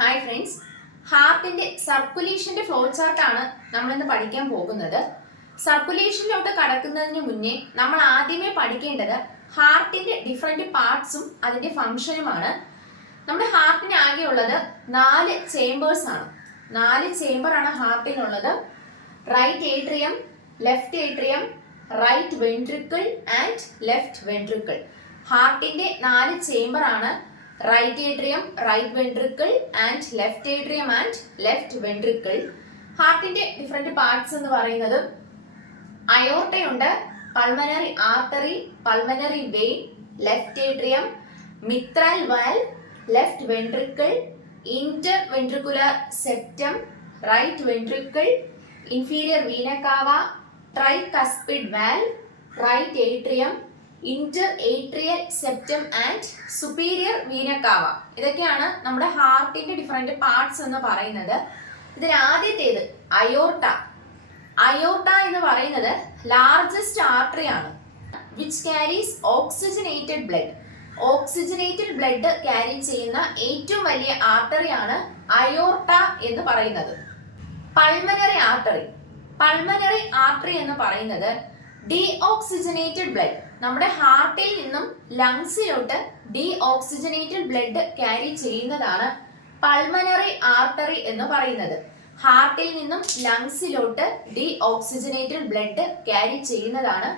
Hi friends, ഹാർട്ടിന്റെ സർക്കുലേഷന്റെ flow ചാർട്ടാണ് നമ്മളിന്ന് പഠിക്കാൻ പോകുന്നത്. സർക്കുലേഷനിലോട്ട് കടക്കുന്നതിന് മുന്നേ നമ്മൾ ആദ്യമേ പഠിക്കേണ്ടത് ഹാർട്ടിന്റെ ഡിഫറെന്റ് പാർട്സും അതിന്റെ ഫംഗ്ഷനുമാണ്. നമ്മുടെ ഹാർട്ടിന് ആകെയുള്ളത് 4 ചേംബേഴ്സ് ആണ്. 4 ചേംബർ ആണ് ഹാർട്ടിനുള്ളത്. Right atrium, left atrium, right ventricle and left ventricle. ഹാർട്ടിന്റെ 4 ചേംബർ ആണ്. Right atrium, right ventricle and left atrium and left ventricle. ഹാർട്ടിന്റെ ഡിഫറെന്റ് പാർട്സ് എന്ന് പറയുന്നത് അയോർട്ടയുണ്ട്, pulmonary artery, pulmonary vein, left atrium, mitral valve, left ventricle, interventricular septum, right ventricle, inferior vena cava, tricuspid valve, right atrium, Inter atrial septum and superior vena cava. ഇതൊക്കെയാണ് നമ്മുടെ ഹാർട്ടിന്റെ different parts എന്ന് പറയുന്നത്. ഇതിൽ ആദ്യത്തേത് aorta. Aorta എന്ന് പറയുന്നത് largest artery ആണ്, which carries oxygenated blood. Oxygenated blood carry ചെയ്യുന്ന ഏറ്റവും വലിയ ആർട്ടറി ആണ് അയോർട്ട എന്ന് പറയുന്നത്. Pulmonary artery. പൾമനറി ആർട്ടറി എന്ന് പറയുന്നത് ഡീഓക്സിജനേറ്റഡ് ബ്ലഡ്, നമ്മുടെ ഹാർട്ടിൽ നിന്നും ലങ്സിലോട്ട് ഡീഓക്സിജനേറ്റഡ് ബ്ലഡ് ക്യാരി ചെയ്യുന്നതാണ് പൾമനറി ആർട്ടറി എന്ന് പറയുന്നത്. ഹാർട്ടിൽ നിന്നും ലങ്സിലോട്ട് ഡീഓക്സിജനേറ്റഡ് ബ്ലഡ് ക്യാരി ചെയ്യുന്നതാണ്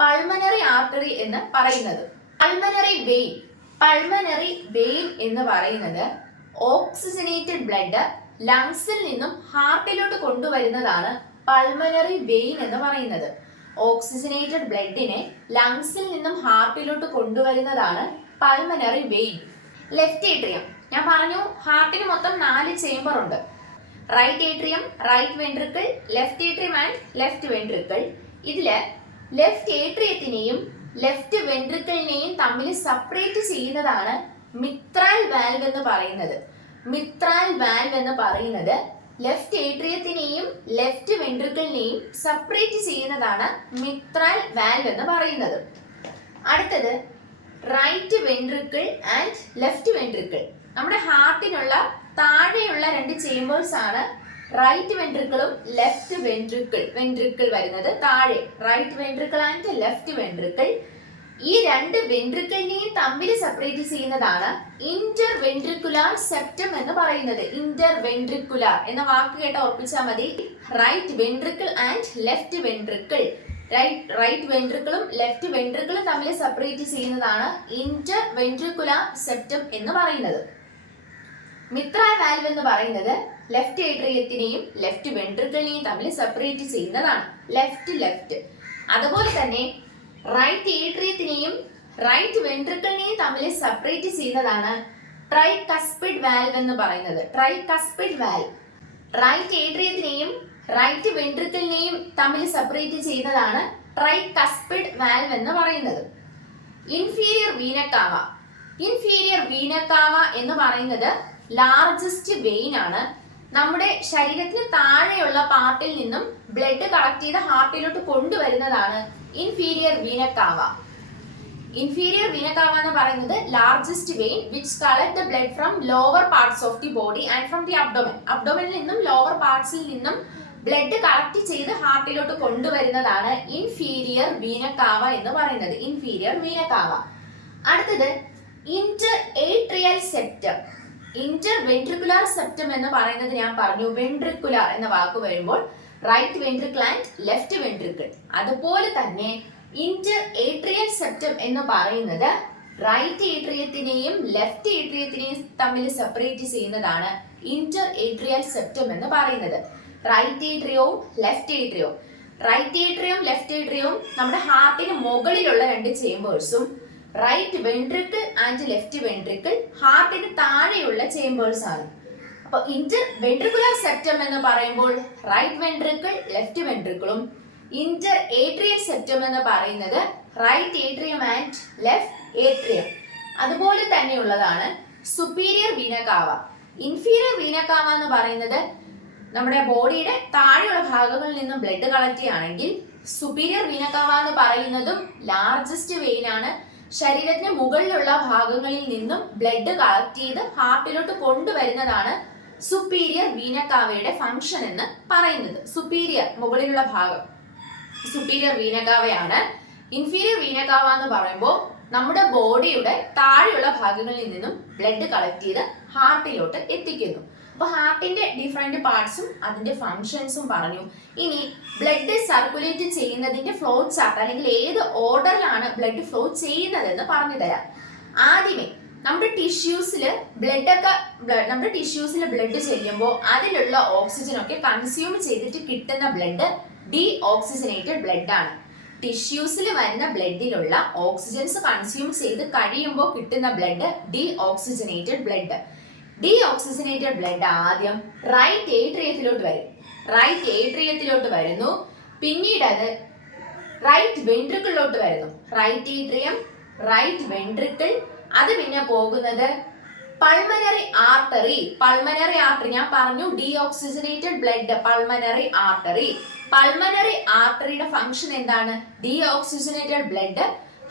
പൾമനറി ആർട്ടറി എന്ന് പറയുന്നത്. Pulmonary vein. പൾമനറി വെയിൻ എന്ന് പറയുന്നത് ഓക്സിജനേറ്റഡ് ബ്ലഡ് ലങ്സിൽ നിന്നും ഹാർട്ടിലോട്ട് കൊണ്ടുവരുന്നതാണ് പൾമനറി വെയിൻ എന്ന് പറയുന്നത്. ഓക്സിജനേറ്റഡ് ബ്ലഡിനെ ലങ്സിൽ നിന്നും ഹാർട്ടിലോട്ട് കൊണ്ടുവരുന്നതാണ് പൾമനറി വെയിൻ. Left atrium. ഞാൻ പറഞ്ഞു ഹാർട്ടിന് മൊത്തം 4 ചേംബർ ഉണ്ട്. Right atrium, right ventricle, left atrium and left ventricle. ഇതില് ലെഫ്റ്റ് ഏട്രിയത്തിനെയും ലെഫ്റ്റ് വെൻട്രിക്കിളിനെയും തമ്മിൽ സെപ്പറേറ്റ് ചെയ്യുന്നതാണ് മിത്രൽ വാൽവ് എന്ന് പറയുന്നത്. മിത്രൽ വാൽവ് എന്ന് പറയുന്നത് ലെഫ്റ്റ് ഏട്രിയത്തിനെയും ലെഫ്റ്റ് വെൻട്രിക്കിളിനെയും സെപ്പറേറ്റ് ചെയ്യുന്നതാണ് മിത്രൽ വാൽവ് എന്ന് പറയുന്നത്. അടുത്തത് right ventricle and left ventricle. നമ്മുടെ ഹാർട്ടിനുള്ള താഴെയുള്ള 2 ചേംബേഴ്സ് ആണ് റൈറ്റ് വെൻട്രിക്കിളും ലെഫ്റ്റ് വെൻട്രിക്കിൾ. വെൻട്രിക്കിൾ വരുന്നത് താഴെ, right ventricle and left ventricle. ഈ 2 വെൻട്രിക്കിളിനെയും തമ്മിൽ സെപ്പറേറ്റ് ചെയ്യുന്നതാണ് ഇന്റർ വെൻട്രിക്കുലാർ സെപ്റ്റം എന്ന് പറയുന്നത്. ഇന്റർ വെൻട്രിക്കുലാർ എന്ന വാക്ക് കേട്ട് ഓർപ്പിച്ചാൽ മതി. Right ventricle and left ventricle. Right വെൻട്രിക്കിളും ലെഫ്റ്റ് വെൻട്രിക്കിളും തമ്മിൽ സെപ്പറേറ്റ് ചെയ്യുന്നതാണ് ഇന്റർ വെൻട്രിക്കുലാർ സെപ്റ്റം എന്ന് പറയുന്നത്. മിത്രൽ വാൽവ് എന്ന് പറയുന്നത് ലെഫ്റ്റ് ഏട്രിയത്തിനെയും ലെഫ്റ്റ് വെൻട്രിക്കിളിനെയും തമ്മിൽ സെപ്പറേറ്റ് ചെയ്യുന്നതാണ്. ലെഫ്റ്റ്. അതുപോലെ തന്നെ റൈറ്റ് ഏട്രിയത്തിനെയും റൈറ്റ് വെൻട്രിക്കിളിനെയും തമ്മിൽ സെപ്പറേറ്റ് ചെയ്യുന്നതാണ് ട്രൈകസ്പിഡ് വാൽവ് എന്ന് പറയുന്നത്. Tricuspid valve. റൈറ്റ് ഏട്രിയത്തിനെയും റൈറ്റ് വെൻട്രിക്കിളിനെയും തമ്മിൽ സെപ്പറേറ്റ് ചെയ്യുന്നതാണ് ട്രൈകസ്പിഡ് വാൽവ് എന്ന് പറയുന്നത്. Inferior vena cava. Inferior vena cava എന്ന് പറയുന്നത് ലാർജസ്റ്റ് വെയിൻ ആണ്. നമ്മുടെ ശരീരത്തിന് താഴെയുള്ള പാർട്ടിൽ നിന്നും ബ്ലഡ് കളക്ട് ചെയ്ത് ഹാർട്ടിലോട്ട് കൊണ്ടുവരുന്നതാണ് inferior vena cava. Inferior vena cava എന്ന് പറയുന്നത് largest vein which collect the blood from lower parts of the body and from the abdomen. അബ്ഡോമനിൽ നിന്നും ലോവർ പാർട്സിൽ നിന്നും ബ്ലഡ് കളക്ട് ചെയ്ത് ഹാർട്ടിലോട്ട് കൊണ്ടുവരുന്നതാണ് ഇൻഫീരിയർ വീന കാവ എന്ന് പറയുന്നത്. Inferior vena cava. അടുത്തത് inter atrial septum. Inter ventricular septum എന്ന് പറയുന്നത് ഞാൻ പറഞ്ഞു വെൻട്രിക്കുലാർ എന്ന വാക്ക് വരുമ്പോൾ right ventricle and left ventricle. അതുപോലെ തന്നെ ഇന്റർ ഏട്രിയൽ സെപ്റ്റം എന്ന് പറയുന്നത് റൈറ്റ് ഏട്രിയത്തിനെയും ലെഫ്റ്റ് ഏട്രിയത്തിനെയും തമ്മിൽ സെപ്പറേറ്റ് ചെയ്യുന്നതാണ് ഇന്റർ ഏട്രിയൽ സെപ്റ്റം എന്ന് പറയുന്നത്. റൈറ്റ് ഏട്രിയവും ലെഫ്റ്റ് ഏട്രിയവും. റൈറ്റ് ഏട്രിയവും ലെഫ്റ്റ് ഏട്രിയവും നമ്മുടെ ഹാർട്ടിന് മുകളിലുള്ള 2 ചേംബേഴ്സും right ventricle and left ventricle ഹാർട്ടിന് താഴെയുള്ള ചേംബേഴ്സ് ആണ്. അപ്പൊ ഇന്റർ വെൻട്രിക്കുലാർ സെപ്റ്റം എന്ന് പറയുമ്പോൾ റൈറ്റ് വെൻട്രിക്കിൾ ലെഫ്റ്റ് വെൻട്രിക്കിളും, ഇന്റർ ഏട്രിയൽ സെപ്റ്റം എന്ന് പറയുന്നത് right atrium and left atrium. അതുപോലെ തന്നെയുള്ളതാണ് superior vena cava. Inferior vena cava എന്ന് പറയുന്നത് നമ്മുടെ ബോഡിയുടെ താഴെയുള്ള ഭാഗങ്ങളിൽ നിന്നും ബ്ലഡ് കളക്ട് ചെയ്യുകയാണെങ്കിൽ, സുപ്പീരിയർ വീന കാവ എന്ന് പറയുന്നതും ലാർജസ്റ്റ് വെയിൻ ആണ്. ശരീരത്തിന് മുകളിലുള്ള ഭാഗങ്ങളിൽ നിന്നും ബ്ലഡ് കളക്ട് ചെയ്ത് ഹാർട്ടിലോട്ട് കൊണ്ടുവരുന്നതാണ് സുപ്പീരിയർ വീന കാവയുടെ ഫംഗ്ഷൻ എന്ന് പറയുന്നത്. സുപ്പീരിയർ മുകളിലുള്ള ഭാഗം superior Veena കാവയാണ്. Inferior vena cava എന്ന് പറയുമ്പോൾ നമ്മുടെ ബോഡിയുടെ താഴെയുള്ള ഭാഗങ്ങളിൽ നിന്നും ബ്ലഡ് കളക്ട് ചെയ്ത് ഹാർട്ടിലോട്ട് എത്തിക്കുന്നു. അപ്പൊ ഹാർട്ടിന്റെ ഡിഫറെന്റ് പാർട്സും അതിന്റെ ഫങ്ഷൻസും പറഞ്ഞു. ഇനി ബ്ലഡ് സർക്കുലേറ്റ് ചെയ്യുന്നതിന്റെ ഫ്ലോ ചാർട്ട് അല്ലെങ്കിൽ ഏത് ഓർഡറിലാണ് ബ്ലഡ് ഫ്ലോ ചെയ്യുന്നതെന്ന് പറഞ്ഞു തരാം. ആദ്യമേ നമ്മുടെ ടിഷ്യൂസിൽ ബ്ലഡ് ചെല്ലുമ്പോൾ അതിലുള്ള ഓക്സിജൻ ഒക്കെ കൺസ്യൂം ചെയ്തിട്ട് കിട്ടുന്ന ബ്ലഡ് ഡീ ഓക്സിജനേറ്റഡ് ബ്ലഡ് ആണ്. ടിഷ്യൂസിൽ വരുന്ന ബ്ലഡിലുള്ള ഓക്സിജൻസ് കൺസ്യൂം ചെയ്ത് കഴിയുമ്പോൾ കിട്ടുന്ന blood deoxygenated blood. Deoxygenated blood ആദ്യം റൈറ്റ് ഏട്രിയത്തിലോട്ട് വരുന്നു. പിന്നീട് അത് റൈറ്റ് വെൻട്രിക്കിളിലോട്ട് വരുന്നു. റൈറ്റ് ഏട്രിയം, റൈറ്റ് വെൻട്രിക്കിൾ, അത് പിന്നെ പോകുന്നത് പൾമനറി ആർട്ടറി. ഞാൻ പറഞ്ഞു ഡീ ഓക്സിജനേറ്റഡ് ബ്ലഡ് പൾമനറി ആർട്ടറിയുടെ ഫംഗ്ഷൻ എന്താണ്? ഡീ ഓക്സിജനേറ്റഡ് ബ്ലഡ്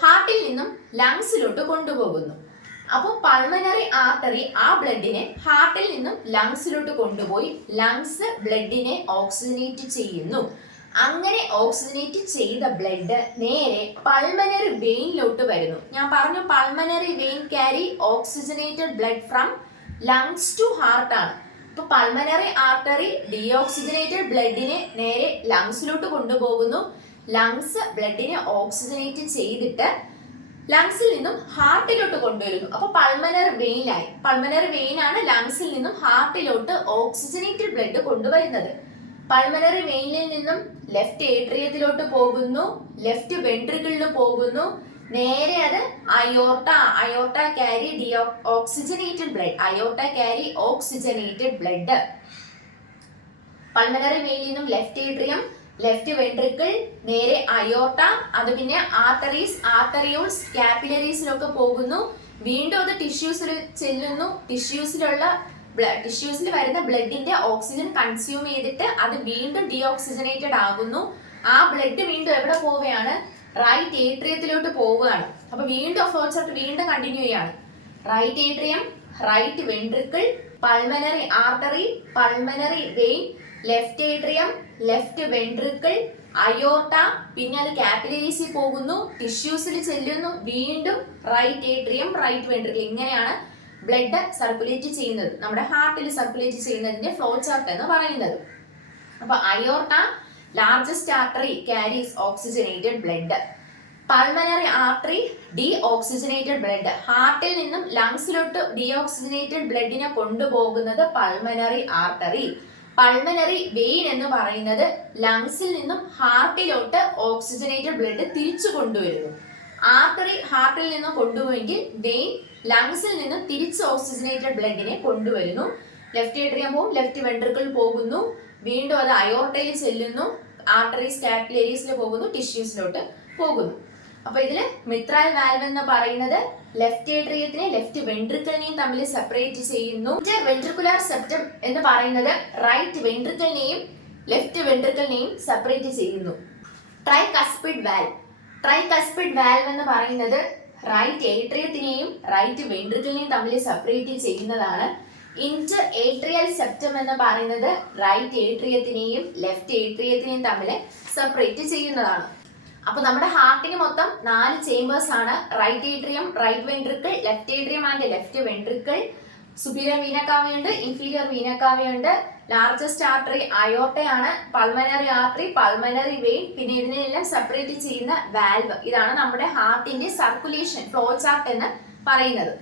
ഹാർട്ടിൽ നിന്നും ലങ്സിലോട്ട് കൊണ്ടുപോകുന്നു. അപ്പോൾ പൾമനറി ആർട്ടറി ആ ബ്ലഡിനെ ഹാർട്ടിൽ നിന്നും ലങ്സിലോട്ട് കൊണ്ടുപോയി ലങ്സ് ബ്ലഡിനെ ഓക്സിജനേറ്റ് ചെയ്യുന്നു. അങ്ങനെ ഓക്സിജനേറ്റ് ചെയ്ത ബ്ലഡ് നേരെ പൾമനറി വെയിനിലോട്ട് വരുന്നു. ഞാൻ പറഞ്ഞു pulmonary vein carry oxygenated blood from lungs to heart ആണ്. ഇപ്പൊ പൾമനറി ആർട്ടറി ഡീഓക്സിജനേറ്റഡ് ബ്ലഡിനെ നേരെ ലങ്സിലോട്ട് കൊണ്ടുപോകുന്നു. ലങ്സ് ബ്ലഡിനെ ഓക്സിജനേറ്റ് ചെയ്തിട്ട് ലങ്സിൽ നിന്നും ഹാർട്ടിലോട്ട് കൊണ്ടുവരുന്നു. അപ്പൊ പൾമനറി വെയിൻ ആണ് ലങ്സിൽ നിന്നും ഹാർട്ടിലോട്ട് ഓക്സിജനേറ്റഡ് ബ്ലഡ് കൊണ്ടുവരുന്നത്. പൾമനറി വെയിനിൽ നിന്നും ലെഫ്റ്റ് ഏട്രിയത്തിലോട്ട് പോകുന്നു, ലെഫ്റ്റ് വെൻട്രിക്കിളിൽ പോകുന്നു, നേരെ അത് aorta carry oxygenated blood. Pulmonary വെയിനിൽ നിന്നും ലെഫ്റ്റ് ഏട്രിയം, ലെഫ്റ്റ് വെൻട്രിക്കിൾ, നേരെ അയോർട്ട, അത് പിന്നെ ആർട്ടറിയോൾസ്, കാപ്പിലറീസിലൊക്കെ പോകുന്നു. വീണ്ടും അത് ടിഷ്യൂസിൽ ചെല്ലുന്നു. ടിഷ്യൂസിൽ വരുന്ന ബ്ലഡിന്റെ ഓക്സിജൻ കൺസ്യൂം ചെയ്തിട്ട് അത് വീണ്ടും ഡീഓക്സിജനേറ്റഡ് ആകുന്നു. ആ ബ്ലഡ് വീണ്ടും എവിടെ പോവുകയാണ്? റൈറ്റ് ഏട്രിയത്തിലോട്ട് പോവുകയാണ്. അപ്പൊ വീണ്ടും ഫ്ലോ ചാർട്ട് വീണ്ടും കണ്ടിന്യൂ ചെയ്യാണ്. Right atrium, right ventricle, pulmonary artery, pulmonary vein, left atrium, left ventricle, aorta, പിന്നെ അത് കാപ്പിലറീസിൽ പോകുന്നു, ടിഷ്യൂസിൽ ചെല്ലുന്നു, വീണ്ടും റൈറ്റ് ഏട്രിയം, റൈറ്റ് വെൻട്രിക്കിൾ. ഇങ്ങനെയാണ് ബ്ലഡ് സർക്കുലേറ്റ് ചെയ്യുന്നത്, നമ്മുടെ ഹാർട്ടിൽ സർക്കുലേറ്റ് ചെയ്യുന്നതിന്റെ ഫ്ലോ ചാർട്ട് എന്ന് പറയുന്നത്. അപ്പൊ aorta largest artery carries oxygenated blood. Pulmonary artery deoxygenated blood. ഹാർട്ടിൽ നിന്നും ലങ്സിലോട്ട് ഡീഓക്സിജനേറ്റഡ് ബ്ലഡിനെ കൊണ്ടുപോകുന്നത് പൾമനറി ആർട്ടറി. പൾമനറി വെയിൻ എന്ന് പറയുന്നത് ലങ്സിൽ നിന്നും ഹാർട്ടിലോട്ട് ഓക്സിജനേറ്റഡ് ബ്ലഡ് തിരിച്ചു കൊണ്ടുവരുന്നു. ആർട്ടറി ഹാർട്ടിൽ നിന്നും കൊണ്ടുപോയെങ്കിൽ വെയിൻ ലങ്സിൽ നിന്നും തിരിച്ച് ഓക്സിജനേറ്റഡ് ബ്ലഡിനെ കൊണ്ടുവരുന്നു. ലെഫ്റ്റ് ഏട്രിയം പോകും, ലെഫ്റ്റ് വെൻട്രിക്കിൾ പോകുന്നു, വീണ്ടും അത് അയോർട്ടയിൽ ചെല്ലുന്നു, ആർട്ടറീസ് കാപ്പിലറീസിൽ പോകുന്നു, ടിഷ്യൂസിലോട്ട് പോകുന്നു. അപ്പൊ ഇതില് മിട്രൽ വാൽവ് എന്ന് പറയുന്നത് ലെഫ്റ്റ് ഏട്രിയത്തിനെ ലെഫ്റ്റ് വെൻട്രിക്കിളിനെയും തമ്മിൽ സെപ്പറേറ്റ് ചെയ്യുന്നു. വെൻട്രിക്കുലാർ സെപ്റ്റം എന്ന് പറയുന്നത് റൈറ്റ് വെൻട്രിക്കിളിനെയും ലെഫ്റ്റ് വെൻട്രിക്കിളിനെയും സെപ്പറേറ്റ് ചെയ്യുന്നു. ട്രൈകസ്പിഡ് വാൽവ് എന്ന് പറയുന്നത് റൈറ്റ് ഏട്രിയത്തിനെയും റൈറ്റ് വെൻട്രിക്കിളിനെയും തമ്മിൽ സെപ്പറേറ്റ് ചെയ്യുന്നതാണ്. ഇന്റർ ഏട്രിയൽ സെപ്റ്റം എന്ന് പറയുന്നത് റൈറ്റ് ഏട്രിയത്തിനെയും ലെഫ്റ്റ് ഏട്രിയത്തിനെയും തമ്മിൽ സെപ്പറേറ്റ് ചെയ്യുന്നതാണ്. അപ്പൊ നമ്മുടെ ഹാർട്ടിന് മൊത്തം 4 ചേമ്പേഴ്സ് ആണ്. Right atrium, right ventricle, left atrium and left ventricle. Superior vena കാവയുണ്ട്, ഇൻഫീരിയർ വീന കാവയുണ്ട്. ലാർജസ്റ്റ് ആർട്ടറി അയോർട്ടയാണ്, പൾമനറി ആർട്ടറി, പൾമനറി വെയിൻ, പിന്നെ ഇതിനെല്ലാം സെപ്പറേറ്റ് ചെയ്യുന്ന വാൽവ്. ഇതാണ് നമ്മുടെ ഹാർട്ടിന്റെ സർക്കുലേഷൻ ഫ്ലോ ചാർട്ട് എന്ന് പറയുന്നത്.